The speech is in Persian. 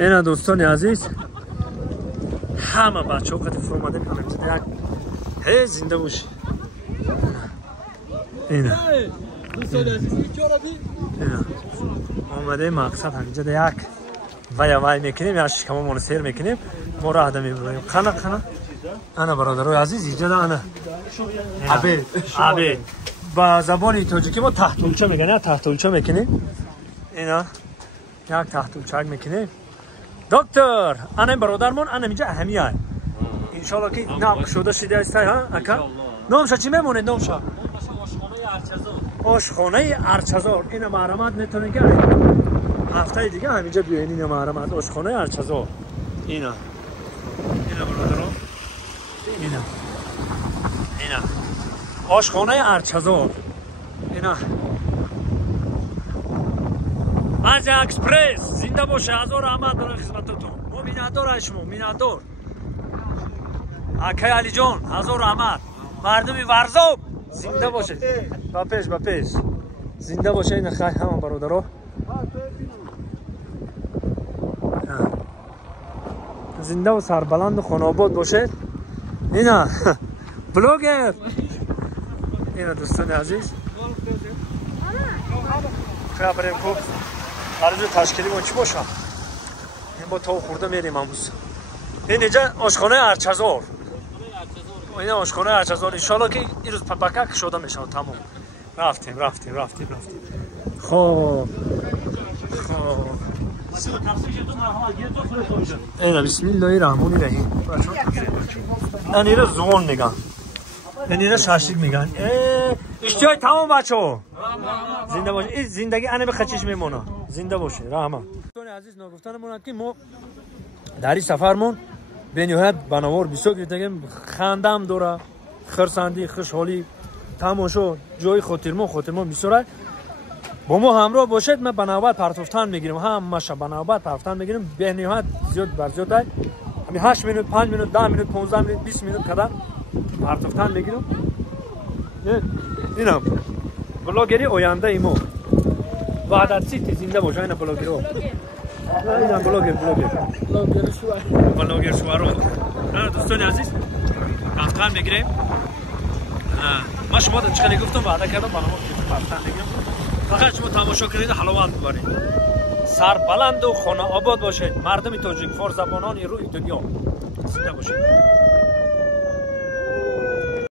اینا دوستان عزیز همه بچه ها قطع فرو آمدن یک هی زنده باشی. اینا آمده مقصد همینجا یک وای میکنیم یا شکم ما سیر میکنیم ما راه ده میبریم. خانه انا برادرای عزیز اینجا ده انا عبید با زبان تاجیکی ما تحتولچه میگن. تحتولچه میکنیم. اینا یک تحتولچه میکنیم. دکتر انا برادرمون انا اینجا اهمیه انشالله که نقش شده شده است ها اکا. نامش چی میمونه؟ نامش آشخانه ارچزار. اینا معرمت میتونه که هفته دیگه همینجا بیاین. اینا معرمت آشخانه ارچزار. اینا برادران اینا آشخانه ارچزار. اینا از اکسپرس زنده باشه. هزار رحمت داره خدمتتون. ما میندار شما میندار اکای علی جان هزار رحمت. مردمی ورزاب زنده باشه. با پیش زنده باشه. این خیلی همه برادرها زنده و سربلند و خاناباد باشه. اینا بلوگر. اینا دوستان عزیز خبریم خوب عرض تشکیلی ما چی باشه. این با تا خورده میریم امروز. این اینجا آشخانه ارچزار. این آشخانه ارچزار انشالله که این روز پکک شده میشه. تمام رفتیم. خب اینا بسم الله الرحمن الرحیم. این اینا زون میگن. این اینا شاشیک میگن. اشتیای تمام بچه‌ها زنده باشه. این زندگی انه به خچش میمونه. زنده باشه. رحمت. دوستان عزیز نگفتنمون که ما در این سفرمون به نهایت بنوار بسیار گرفتیم. خندم داره، خرسندی، خوشحالی، تماشا، جای خاطرمون بسیار. با ما همراه باشید. ما بنوبت پرتوفتن میگیریم. همه شب بنوبت پرتوفتن میگیریم. به نهایت زیاد بر زیاد همین 8 مینوت، 5 مینوت، 10 مینوت، 15 مینوت، 20 مینوت کدا پرتوفتن میگیریم. اینا بلاگری آینده ایمو وحدت سیتی زنده باشه. اینا بلاگری اینا بلاگر شوارو. دوستان عزیز پرتوفتن میگیریم. ما شما تا چقدر گفتم وعده کردم با ما پرتوفتن میگیریم. فقط شما تماشا کنید حلاوت ببرید. سر بلند و خانه آباد باشید. مردم تاجیک فارس زبانان روی دنیا زنده باشید.